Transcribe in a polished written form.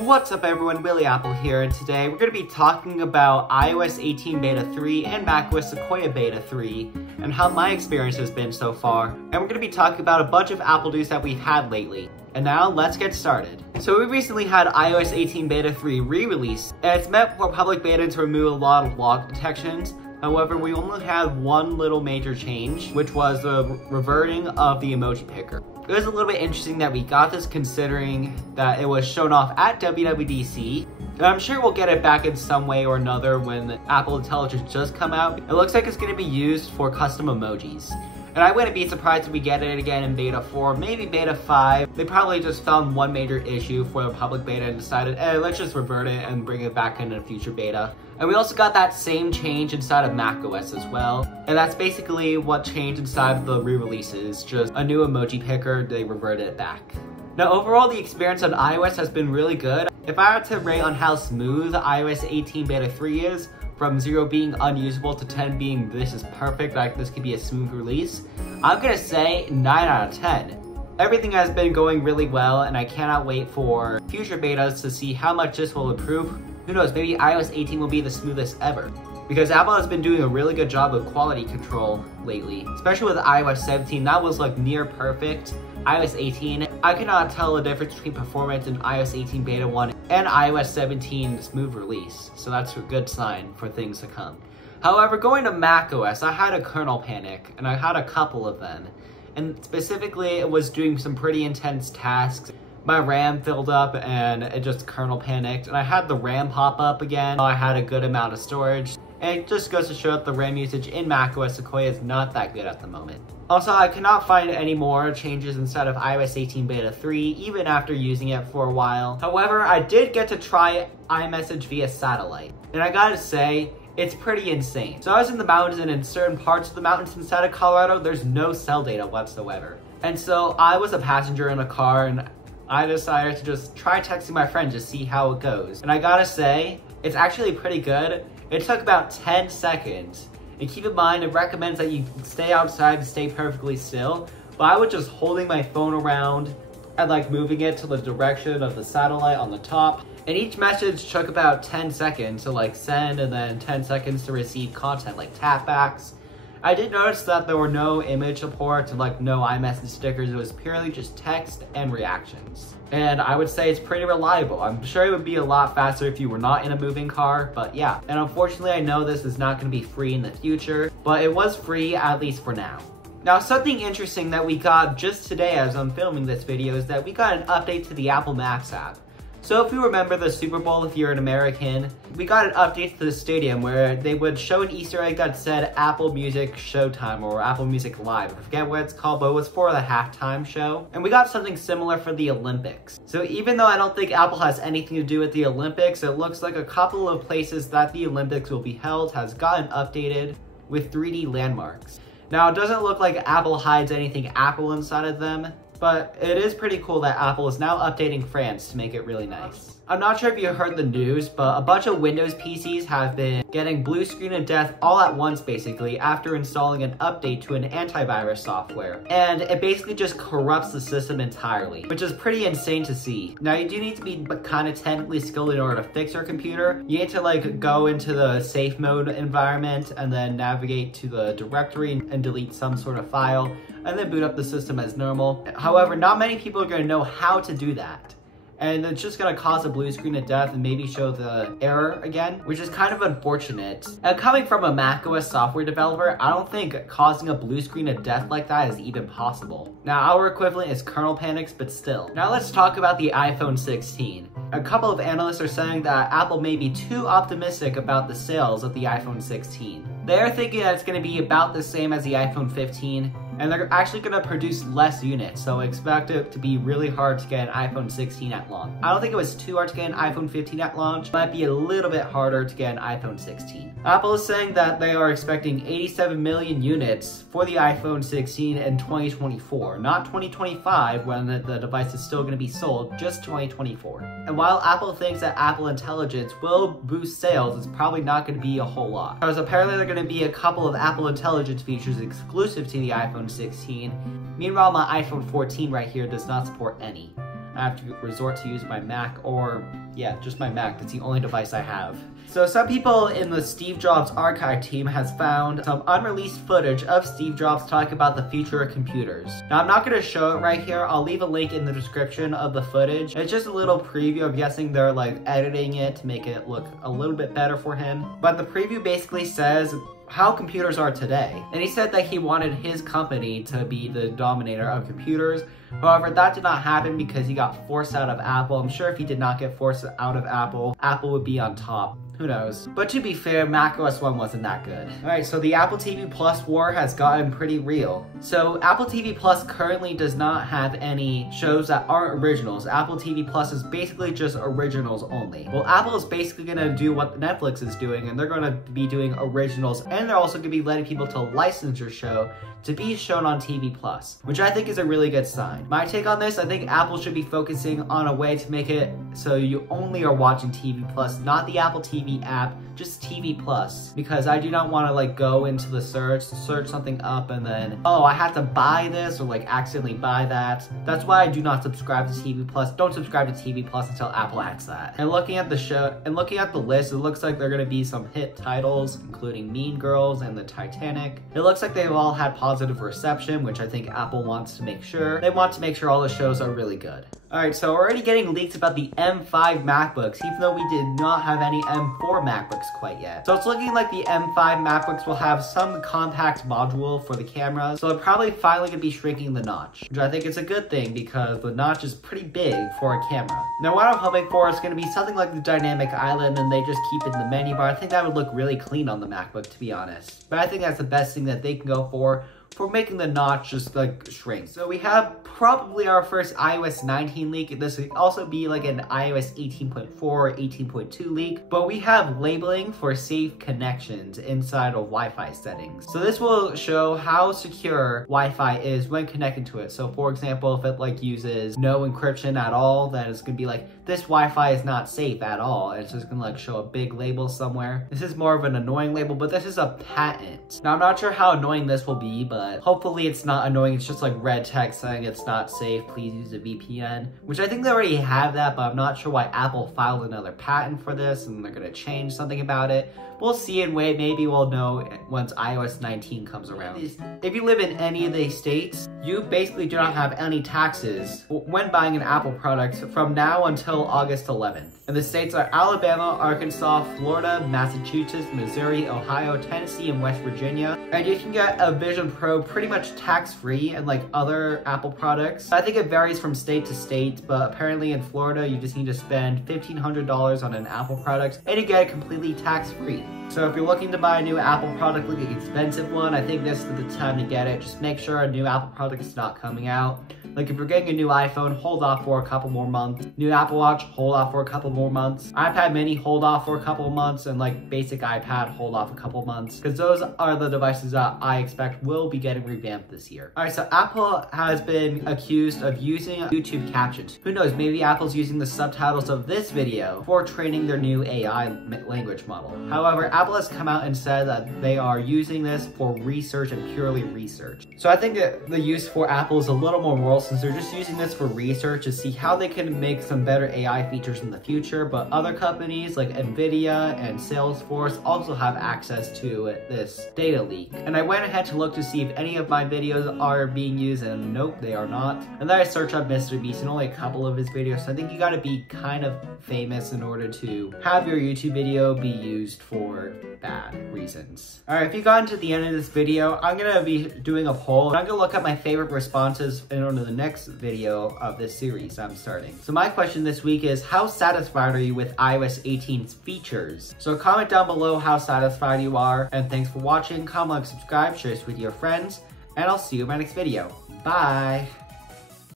What's up everyone, Willy Apple here, and today we're going to be talking about iOS 18 Beta 3 and macOS Sequoia Beta 3, and how my experience has been so far. And we're going to be talking about a bunch of Apple news that we've had lately. And now, let's get started. So we recently had iOS 18 Beta 3 re-release, and it's meant for public beta to remove a lot of lock detections. However, we only had one little major change, which was the reverting of the emoji picker. It was a little bit interesting that we got this considering that it was shown off at WWDC. And I'm sure we'll get it back in some way or another when Apple Intelligence does come out. It looks like it's going to be used for custom emojis. And I wouldn't be surprised if we get it again in Beta 4, maybe Beta 5. They probably just found one major issue for the public beta and decided, let's just revert it and bring it back into a future beta. And we also got that same change inside of macOS as well. And that's basically what changed inside of the re-releases, just a new emoji picker, they reverted it back. Now overall, the experience on iOS has been really good. If I had to rate on how smooth iOS 18 Beta 3 is, from 0 being unusable to 10 being this is perfect, like this could be a smooth release, I'm gonna say 9 out of 10. Everything has been going really well, and I cannot wait for future betas to see how much this will improve. Who knows, maybe iOS 18 will be the smoothest ever. Because Apple has been doing a really good job of quality control lately. Especially with iOS 17, that was like near perfect. iOS 18, I cannot tell the difference between performance in iOS 18 Beta 1 and iOS 17 smooth release. So that's a good sign for things to come. However, going to macOS, I had a kernel panic, and I had a couple of them. And specifically, it was doing some pretty intense tasks. My RAM filled up and it just kernel panicked, and I had the RAM pop up again. I had a good amount of storage, and it just goes to show that the RAM usage in macOS Sequoia is not that good at the moment. Also, I cannot find any more changes inside of iOS 18 Beta 3, even after using it for a while. However, I did get to try iMessage via satellite, and I gotta say, it's pretty insane. So I was in the mountains, and in certain parts of the mountains inside of Colorado, there's no cell data whatsoever. And so I was a passenger in a car, and I decided to just try texting my friend to see how it goes. And I gotta say, it's actually pretty good. It took about 10 seconds. And keep in mind, it recommends that you stay outside and stay perfectly still. But I was just holding my phone around and like moving it to the direction of the satellite on the top. And each message took about 10 seconds to like send, and then 10 seconds to receive content like tapbacks. I did notice that there were no image supports and like no iMessage stickers. It was purely just text and reactions. And I would say it's pretty reliable. I'm sure it would be a lot faster if you were not in a moving car, but yeah. And unfortunately, I know this is not going to be free in the future, but it was free at least for now. Now, something interesting that we got just today as I'm filming this video is that we got an update to the Apple Maps app. So if you remember the Super Bowl, if you're an American, we got an update to the stadium where they would show an Easter egg that said Apple Music Showtime or Apple Music Live. I forget what it's called, but it was for the halftime show. And we got something similar for the Olympics. So even though I don't think Apple has anything to do with the Olympics, it looks like a couple of places that the Olympics will be held has gotten updated with 3D landmarks. Now, it doesn't look like Apple hides anything Apple inside of them, but it is pretty cool that Apple is now updating France to make it really nice. I'm not sure if you heard the news, but a bunch of Windows PCs have been getting blue screen of death all at once basically after installing an update to an antivirus software. And it basically just corrupts the system entirely, which is pretty insane to see. Now you do need to be kind of technically skilled in order to fix your computer. You need to like go into the safe mode environment and then navigate to the directory and delete some sort of file, and then boot up the system as normal. However, not many people are going to know how to do that. And it's just gonna cause a blue screen of death and maybe show the error again, which is kind of unfortunate. And coming from a macOS software developer, I don't think causing a blue screen of death like that is even possible. Now, our equivalent is kernel panics, but still. Now let's talk about the iPhone 16. A couple of analysts are saying that Apple may be too optimistic about the sales of the iPhone 16. They're thinking that it's gonna be about the same as the iPhone 15, and they're actually going to produce less units, so expect it to be really hard to get an iPhone 16 at launch. I don't think it was too hard to get an iPhone 15 at launch, it might be a little bit harder to get an iPhone 16. Apple is saying that they are expecting 87 million units for the iPhone 16 in 2024, not 2025 when the device is still going to be sold, just 2024. And while Apple thinks that Apple Intelligence will boost sales, it's probably not going to be a whole lot, because apparently there are going to be a couple of Apple Intelligence features exclusive to the iPhone 16. Meanwhile, my iPhone 14 right here does not support any. I have to resort to use my Mac or, yeah, just my Mac. That's the only device I have. So some people in the Steve Jobs archive team has found some unreleased footage of Steve Jobs talking about the future of computers. Now I'm not going to show it right here. I'll leave a link in the description of the footage. It's just a little preview. I'm guessing they're like editing it to make it look a little bit better for him. But the preview basically says how computers are today. And he said that he wanted his company to be the dominator of computers. However, that did not happen because he got forced out of Apple. I'm sure if he did not get forced out of Apple, Apple would be on top. Who knows? But to be fair, macOS 1 wasn't that good. Alright, so the Apple TV Plus war has gotten pretty real. So Apple TV Plus currently does not have any shows that aren't originals. Apple TV Plus is basically just originals only. Well, Apple is basically gonna do what Netflix is doing, and they're gonna be doing originals, and they're also gonna be letting people to license your show to be shown on TV Plus, which I think is a really good sign. My take on this, I think Apple should be focusing on a way to make it so you only are watching TV Plus, not the Apple TV app, just TV Plus, because I do not want to like go into the search something up and then, oh, I have to buy this or like accidentally buy that. That's why I do not subscribe to TV Plus. Don't subscribe to TV Plus until Apple adds that. And looking at the show, and looking at the list, it looks like there are going to be some hit titles, including Mean Girls and the Titanic. It looks like they've all had positive reception, which I think Apple wants to make sure. They want to make sure all the shows are really good. Alright, so we're already getting leaks about the M5 MacBooks, even though we did not have any M4 MacBooks quite yet. So it's looking like the M5 MacBooks will have some compact module for the camera, so they're probably finally going to be shrinking the notch, which I think is a good thing because the notch is pretty big for a camera. Now what I'm hoping for is going to be something like the dynamic island and they just keep it in the menu bar. I think that would look really clean on the MacBook, to be honest. But I think that's the best thing that they can go for making the notch just like shrink. So we have probably our first iOS 19 leak. This could also be like an iOS 18.4 or 18.2 leak, but we have labeling for safe connections inside of Wi-Fi settings. So this will show how secure Wi-Fi is when connected to it. So for example, if it like uses no encryption at all, then it's gonna be like, this Wi-Fi is not safe at all. And it's just gonna like show a big label somewhere. This is more of an annoying label, but this is a patent. Now I'm not sure how annoying this will be, but hopefully it's not annoying. It's just like red text saying it's not safe, please use a VPN, which I think they already have that, but I'm not sure why Apple filed another patent for this and they're gonna change something about it. We'll see and wait, maybe we'll know once iOS 19 comes around. If you live in any of these states, you basically do not have any taxes when buying an Apple product from now until August 11th. And the states are Alabama, Arkansas, Florida, Massachusetts, Missouri, Ohio, Tennessee, and West Virginia. And you can get a Vision Pro pretty much tax-free and like other Apple products. I think it varies from state to state, but apparently in Florida, you just need to spend $1,500 on an Apple product and you get it completely tax-free. So if you're looking to buy a new Apple product, like an expensive one, I think this is the time to get it. Just make sure a new Apple product is not coming out. Like if you're getting a new iPhone, hold off for a couple more months. New Apple Watch, hold off for a couple more months. iPad mini, hold off for a couple months. And like basic iPad, hold off a couple months. Because those are the devices that I expect will be getting revamped this year. Alright, so Apple has been accused of using YouTube captions. Who knows, maybe Apple's using the subtitles of this video for training their new AI language model. However, Apple has come out and said that they are using this for research and purely research. So I think that the use for Apple is a little more moral since they're just using this for research to see how they can make some better AI features in the future, but other companies like Nvidia and Salesforce also have access to this data leak. And I went ahead to look to see if any of my videos are being used, and nope, they are not. And then I searched up Mr. Beast and only a couple of his videos, so I think you gotta be kind of famous in order to have your YouTube video be used for bad reasons. Alright, if you got into the end of this video, I'm gonna be doing a poll. I'm gonna look at my favorite responses in order to the next video of this series I'm starting. So my question this week is, how satisfied are you with iOS 18's features? So comment down below how satisfied you are, and thanks for watching. Comment, like, subscribe, share this with your friends, and I'll see you in my next video. Bye!